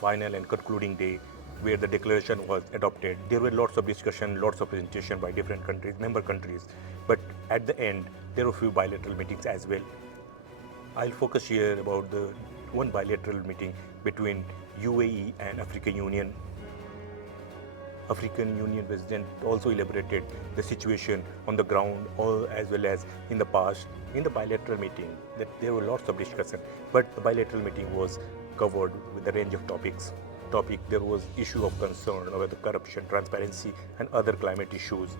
final and concluding day where the declaration was adopted. There were lots of discussion, lots of presentation by different countries, member countries. But at the end, there were a few bilateral meetings as well. I'll focus here about the one bilateral meeting between UAE and African Union. African Union President also elaborated the situation on the ground, as well as in the past. In the bilateral meeting, that there were lots of discussion, but the bilateral meeting was covered with a range of topics. There was issue of concern about the corruption, transparency, and other climate issues,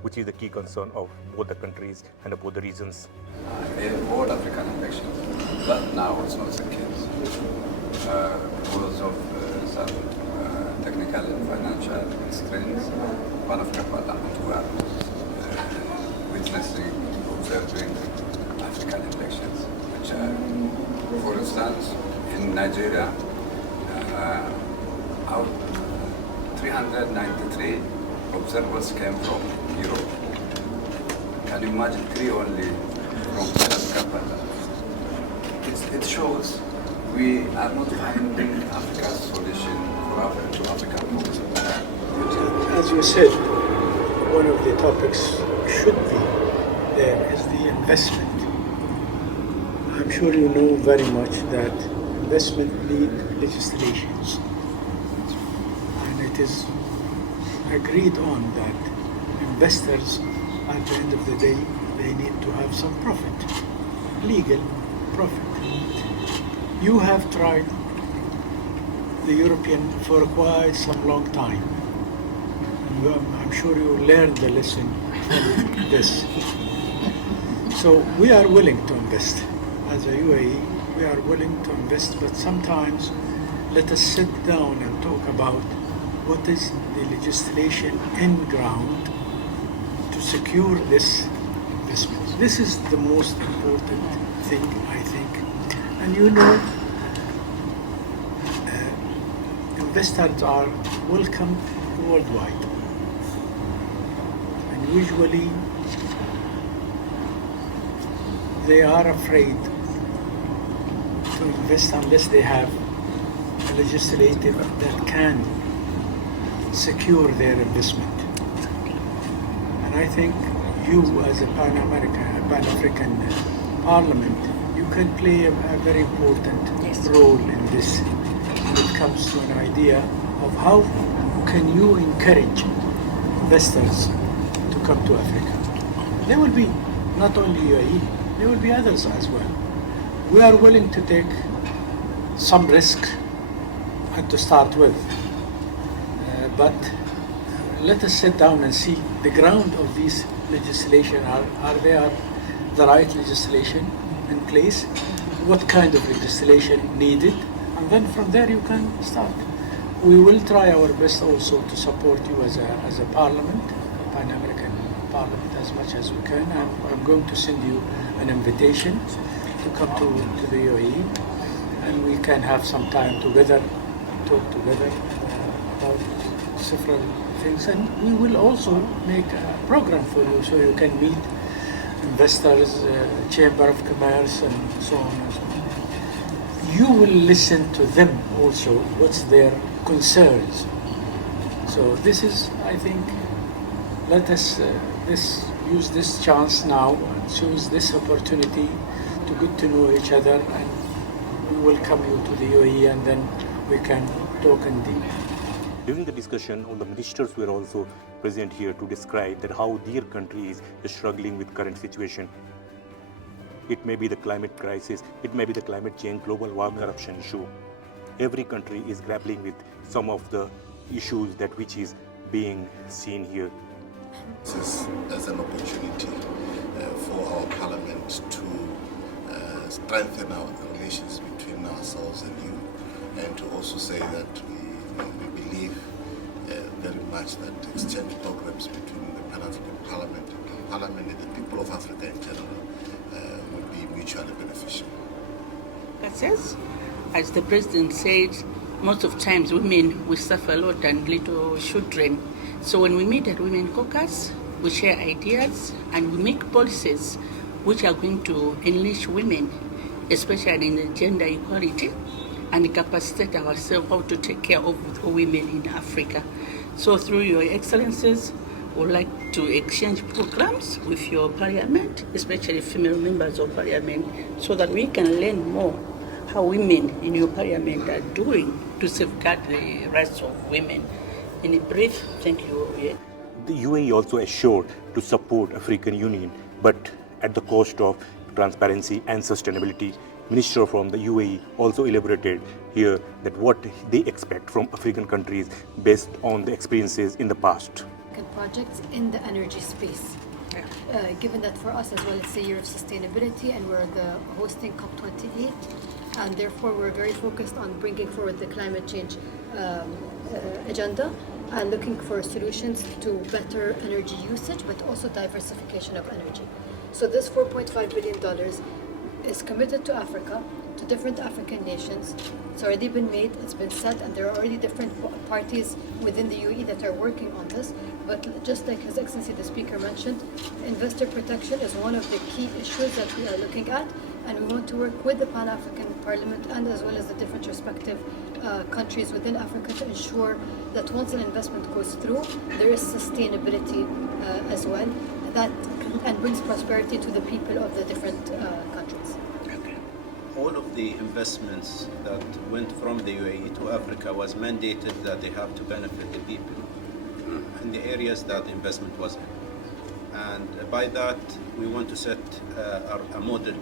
which is the key concern of both the countries and of both the regions. In all African elections, but now it's not the case because of some technical and financial constraints. One of the parliament were witnessing, observing African elections, which for instance, in Nigeria, out 393 observers came from Europe. Can you imagine 3 only from Africa? It shows we are not finding Africa's solution for African problems. As you said, one of the topics should be there is the investment. I'm sure you know very much that investment need legislations, and it is agreed on that investors, at the end of the day, they need to have some profit, legal profit. You have tried the European for quite some long time. I'm sure you learned the lesson from this. So we are willing to invest. As a UAE, we are willing to invest, but sometimes let us sit down and talk about what is the legislation in ground to secure this investment. This is the most important thing, I think. And you know, investors are welcome worldwide. And usually they are afraid to invest unless they have a legislative that can secure their investment. And I think you as a Pan-African Parliament, you can play a very important role in this when it comes to an idea of how can you encourage investors to come to Africa. There will be not only UAE, there will be others as well. We are willing to take some risk and to start with, but let us sit down and see the ground of these legislation. Are there the right legislation in place? What kind of legislation needed? And then from there you can start. We will try our best also to support you as a parliament, Pan-American Parliament, as much as we can. I'm going to send you an invitation to come to the UAE, and we can have some time together, talk together about several things, and we will also make a program for you so you can meet investors, Chamber of Commerce, and so on and so on. You will listen to them also, what's their concerns. So this is, I think, let us use this chance now, choose this opportunity to get to know each other, and we welcome you to the UAE, and then we can talk in deep. During the discussion, all the ministers were also present here to describe that how their country is struggling with current situation. It may be the climate crisis, it may be the climate change, global warming, corruption issue. Every country is grappling with some of the issues that which is being seen here. This is as an opportunity for our parliament to strengthen our relations between ourselves and you, and to also say that we believe very much that exchange programs between the Pan-African Parliament and the people of Africa in general would be mutually beneficial. As the President said, most of times women we suffer a lot and little children. So when we meet at Women Caucus, we share ideas and we make policies which are going to enlist women, especially in gender equality, and capacitate ourselves how to take care of women in Africa. So through your excellencies, we would like to exchange programs with your parliament, especially female members of parliament, so that we can learn more how women in your parliament are doing to safeguard the rights of women. In brief, thank you. Yeah. The UAE also assured to support African Union, but at the cost of transparency and sustainability. Minister from the UAE also elaborated here that what they expect from African countries based on the experiences in the past. Projects in the energy space. Given that for us as well, it's a year of sustainability and we're hosting COP28, and therefore we're very focused on bringing forward the climate change agenda and looking for solutions to better energy usage, but also diversification of energy. So this $4.5 billion is committed to Africa, to different African nations. It's already been made, it's been set, and there are already different parties within the UAE that are working on this. But just like His Excellency the Speaker mentioned, investor protection is one of the key issues that we are looking at, and we want to work with the Pan-African Parliament and as well as the different respective countries within Africa to ensure that once an investment goes through, there is sustainability as well, and brings prosperity to the people of the different countries. All of the investments that went from the UAE to Africa was mandated that they have to benefit the people in the areas that the investment was in. And by that, we want to set a model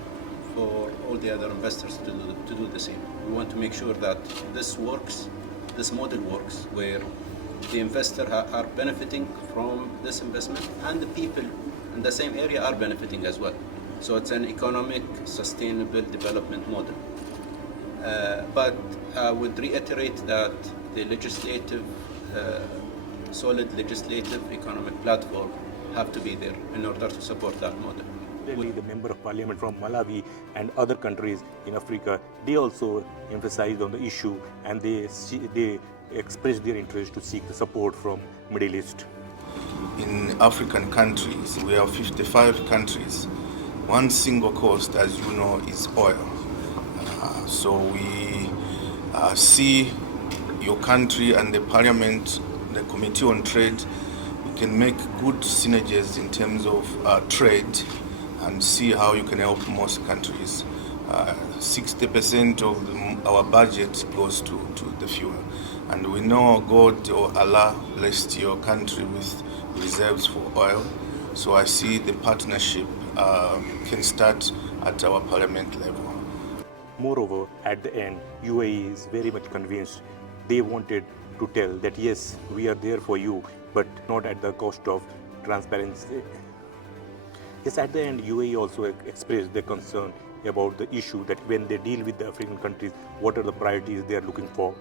for all the other investors to do the same. We want to make sure that this works, this model works, where the investor are benefiting from this investment and the people in the same area are benefiting as well. So it's an economic, sustainable development model. But I would reiterate that the legislative, solid legislative economic platform have to be there in order to support that model. Clearly, the member of parliament from Malawi and other countries in Africa, they also emphasized on the issue, and they expressed their interest to seek the support from Middle East. In African countries, we have 55 countries. One single cost, as you know, is oil. So we see your country and the parliament, the Committee on Trade, we can make good synergies in terms of trade and see how you can help most countries. 60% of our budget goes to the fuel. And we know God or Allah blessed your country with reserves for oil. So I see the partnership can start at our parliament level. Moreover, at the end, UAE is very much convinced. They wanted to tell that yes, we are there for you, but not at the cost of transparency. Yes, at the end, UAE also expressed their concern about the issue that when they deal with the African countries, what are the priorities they are looking for.